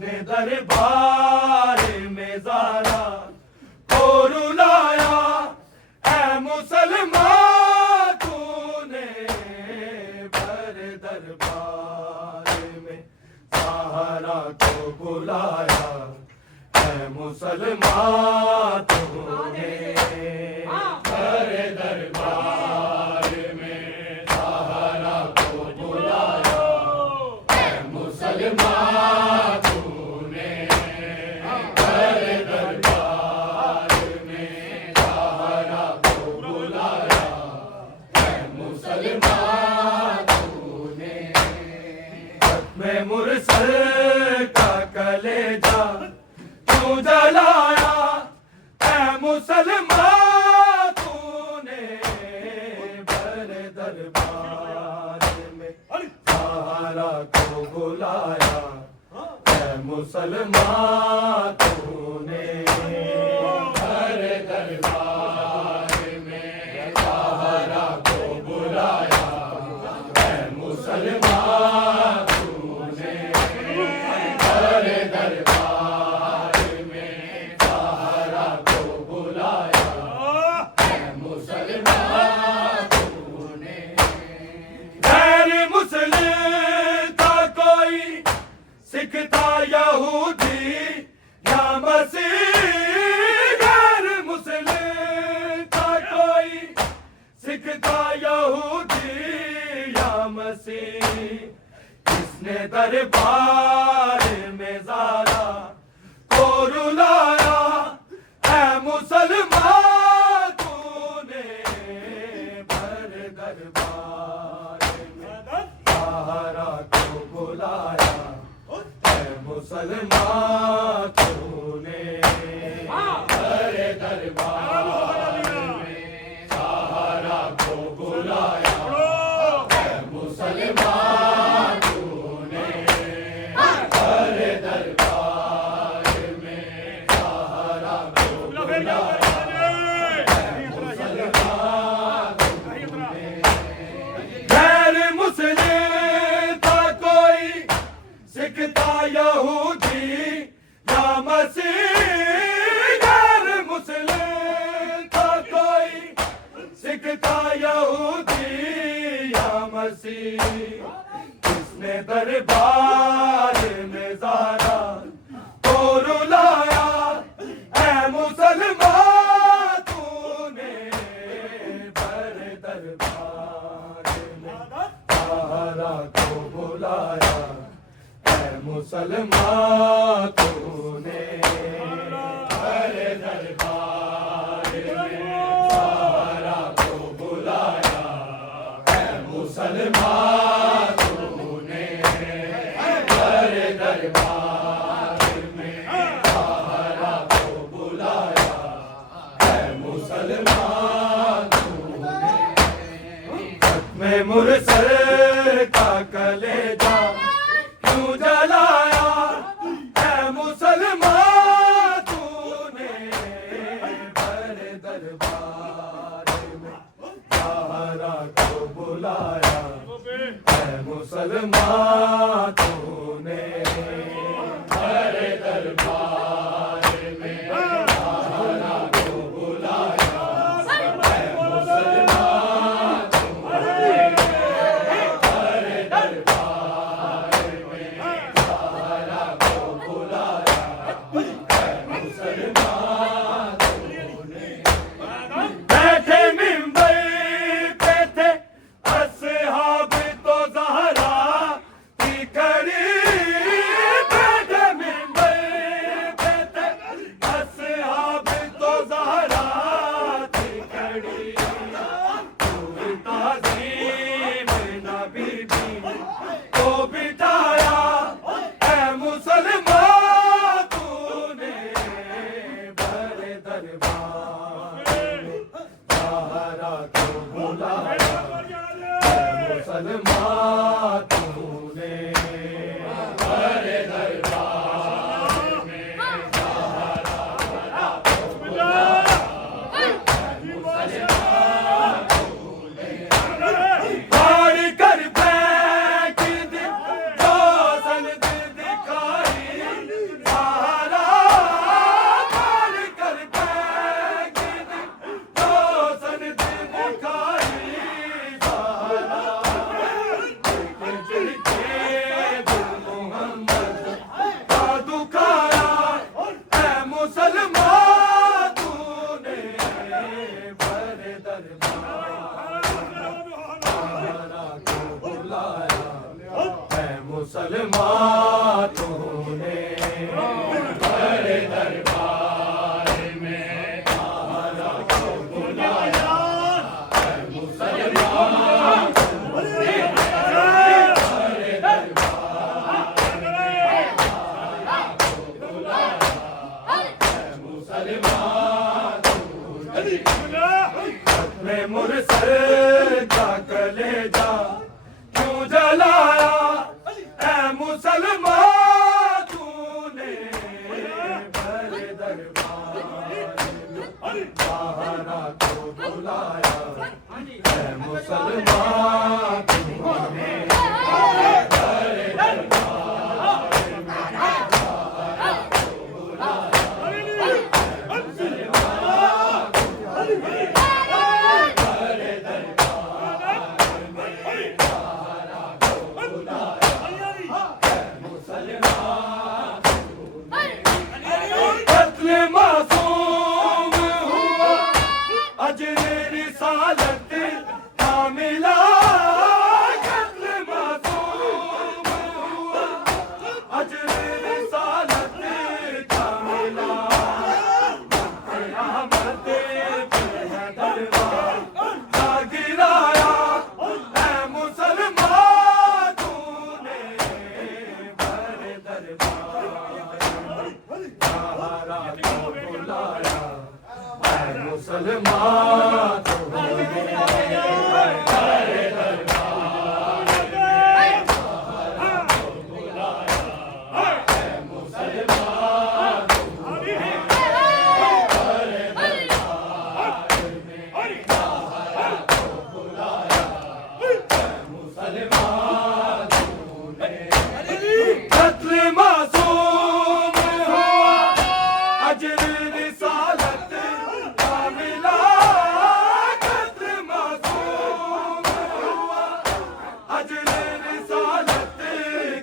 किसने दरबार में ज़ारा को रुलाया, ऐ मुसलमान तूने भर दरबार में ज़ाहरा को बुलाया, ऐ मुसलमान तूने भर दरबार में ज़ाहरा को बुलाया, ऐ मुसलमान तूने भर दरबार में ज़ाहरा को बुलाया, ऐ मुसलमान तूने खत्मे मुरसल का कलेजा क्यों जलाया, ऐ मुसलमान तूने भर दरबार में ज़ाहरा को बुलाया, ऐ मुसलमान तूने भर दरबार में ज़ाहरा को बुलाया, ऐ मुसलमान तूने भर दरबार में ज़ाहरा को बुलाया, ऐ मुसलमान तूने गैर मुस्लिम था कोई सिख था यहूदी या मसीह, गैर मुस्लिम था कोई सिख था यहूदी या मसीह, किसने दरबार में ज़ारा को रुलाया, ऐ मुसलमान तूने भर दरबार में ज़ाहरा को बुलाया, ऐ मुसलमान तूने भर दरबार में ज़ाहरा को बुलाया, ऐ मुसलमान तूने भर दरबार में ज़ाहरा को बुलाया, ऐ मुसलमान तूने गैर मुस्लिम था कोई सिख था यहूदी या मसीह, गैर मुस्लिम था कोई सिख था यहूदी या मसीह, किसने दरबार में ज़ारा को रुलाया, ऐ मुसलमान तूने भर दरबार में ज़ाहरा को बुलाया, ऐ मुसलमान तूने भर दरबार में ज़ाहरा को बुलाया, ऐ मुसलमान तूने भर दरबार में ज़ाहरा को बुलाया, ऐ मुसलमान तूने खत्मे मुरसल का कलेजा क्यों जलाया, ऐ मुसलमान तूने भर दरबार में ज़ाहरा को बुलाया, ऐ मुसलमान तूने भर दरबार में ज़ाहरा को बुलाया, ऐ मुसलमान तूने भर दरबार में ज़ाहरा को बुलाया, ऐ मुसलमान तूने बैठे मिंबर पे थे अस्हाब तो ज़हरा की कड़ी, बैठे मिंबर पे थे अस्हाब तो ज़हरा की कड़ी, पूरी ताज़ीम नबी को बिठाया, ऐ मुसलमान तूने भर दरबार में ज़ाहरा को बुलाया, ऐ मुसलमान तूने भर दरबार में ज़ाहरा को बुलाया, ऐ मुसलमान तूने गाड़ी कर फेंक दी, रोशन दिखाई मुसलमान तूने बड़े दरबार में तारा को बुलाया है मुसलमान तूने बड़े दरबार में तारा को बुलाया है मुसलमान तूने में मुरसल का कलेजा क्यों जलाया मुसलमान तूने बड़े दरबार में तारा को बुलाया है मुसलमान तूने बड़े दरबार में तारा को बुलाया है मुसलमान तूने बड़े दरबार में तारा को बुलाया कत्ल मासूम हुआ अजर रिसालत का मिला कत्ल मासूम हुआ अजर रिसालत का मिला अहमद पे दरबार का गिराया है मुसलमान तूने बड़े दरबार तारा को बुलाया है मुसलमान तूने बड़े दरबार में तारा को बुलाया है मुसलमान तूने बड़े दरबार में तारा को बुलाया है मुसलमान तूने कत्ल मासूम हुआ अजर रिसालत का मिला कत्ल मासूम हुआ अजर रिसालत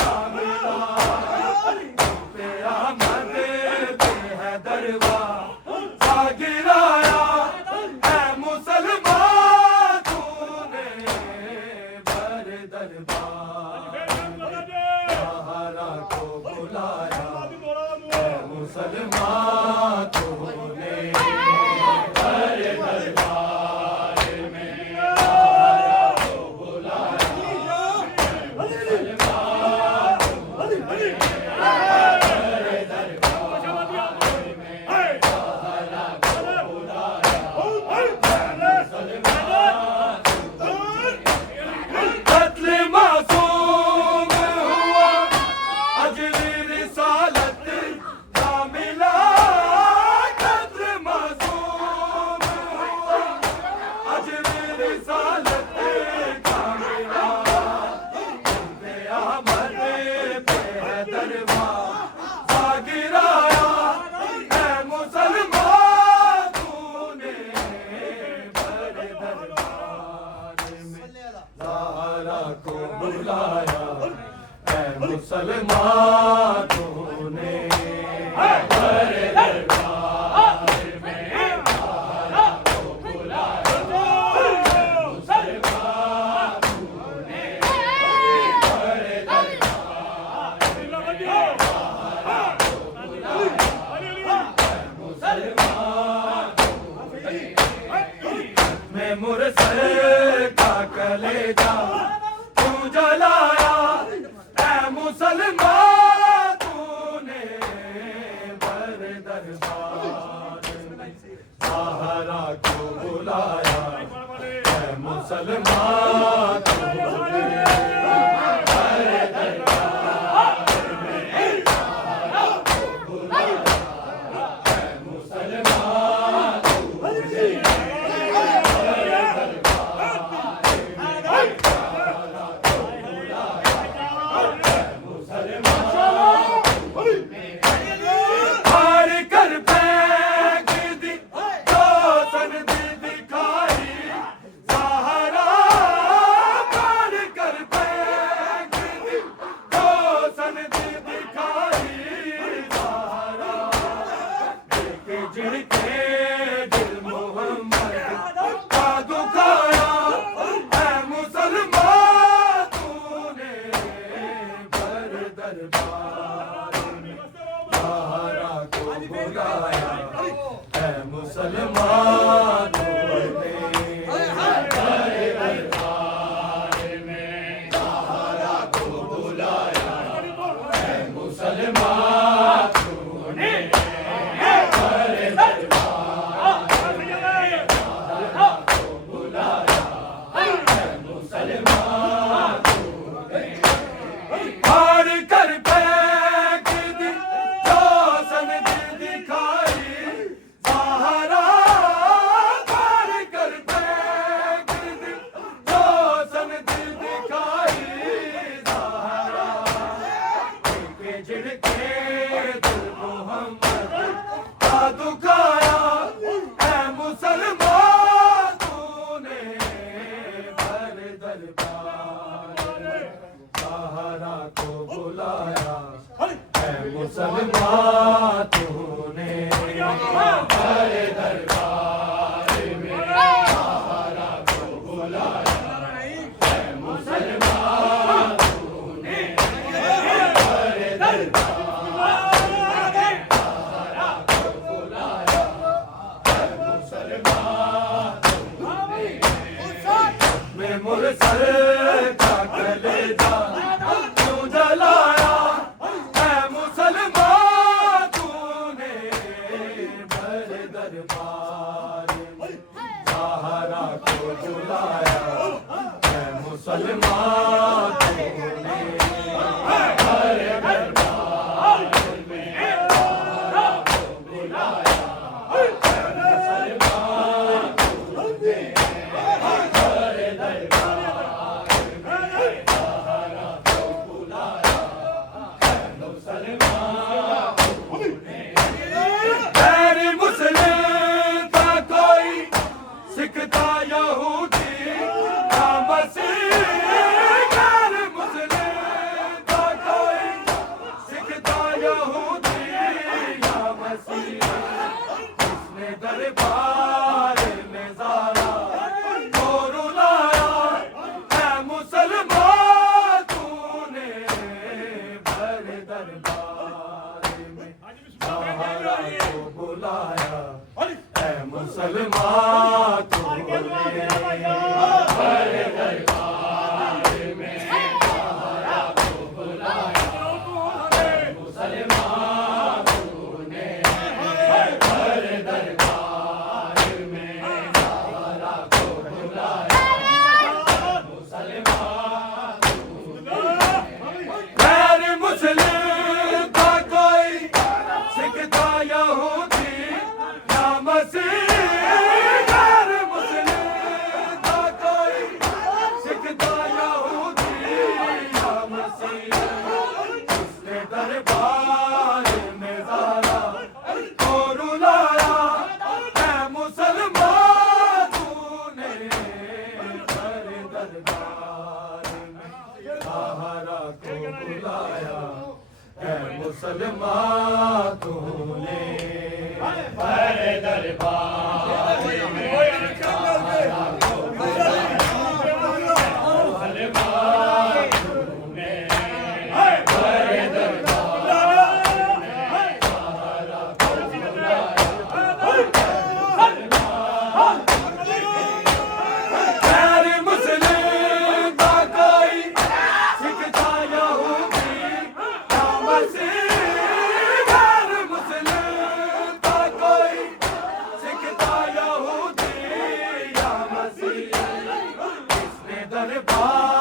का मिला अहमद पे है दरबार सा गिराया है मुसलमान तूने बड़े दरबार तारा को बुलाया है मुसलमान तूने बड़े दरबार में तारा को बुलाया है मुसलमान तूने बड़े दरबार में तारा को बुलाया है मुसलमान तूने कत्ल मासूम हुआ अजर रिसालत का मिला कत्ल मासूम हुआ अजर रिसालत का मिला अहमद पे है दरबार सा गिराया है मुसलमान तूने बड़े दरबार में तारा को बुलाया है मुसलमान तूने बड़े दरबार में तारा को बुलाया है मुसलमान तूने बड़े दरबार में तारा को बुलाया है मुसलमान तूने मैं मुरसल का कलेजा क्यों जलाया है मुसलमान तूने बड़े दरबार में तारा को बुलाया है मुसलमान तूने बड़े दरबार में तारा को बुलाया है मुसलमान तूने सहारा दरबार में ज़हरा को बुलाया है मुसलमान तूने हमारे दरबार में ज़हरा को बुलाया है मुसलमान तूने हमारे दरबार में ज़हरा को बुलाया है मुसलमान तूने मैं मुरसल का कलेजा क्यों जलाया है मुसलमान तूने मेरे दरबार में ज़हरा को बुलाया है मुसलमान तूने मेरे दरबार में ज़हरा को बुलाया है मुसलमान तूने मेरे दरबार में ज़हरा को बुलाया है मुसलमान तूने गैर मुस्लिम का कोई सिखता यहूदी या मसीह गैर मुस्लिम का कोई सिखता यहूदी या मसीह उसने दरबार में ज़हरा को रुलाया है मुसलमान तूने मेरे दरबार में ज़हरा को बुलाया है मुसलमान तूने मेरे दरबार में ज़हरा को बुलाया है मुसलमान तूने मेरे दरबार में ज़हरा को बुलाया है मुसलमान गैर मुस्लिम का कोई सिखता यहूदी या मसीह गैर मुस्लिम का कोई सिखता यहूदी या मसीह उसने दरबार में ज़हरा को रुलाया है मुसलमान तूने मेरे दरबार में ज़हरा को बुलाया है मुसलमान तूने मेरे दरबार में ज़हरा को बुलाया है मुसलमान तूने मेरे दरबार में ज़हरा को बुलाया गैर मुस्लिम का कोई सिखता यहूदी या मसीह गैर मुस्लिम का कोई सिखता यहूदी या मसीह इसने दरबार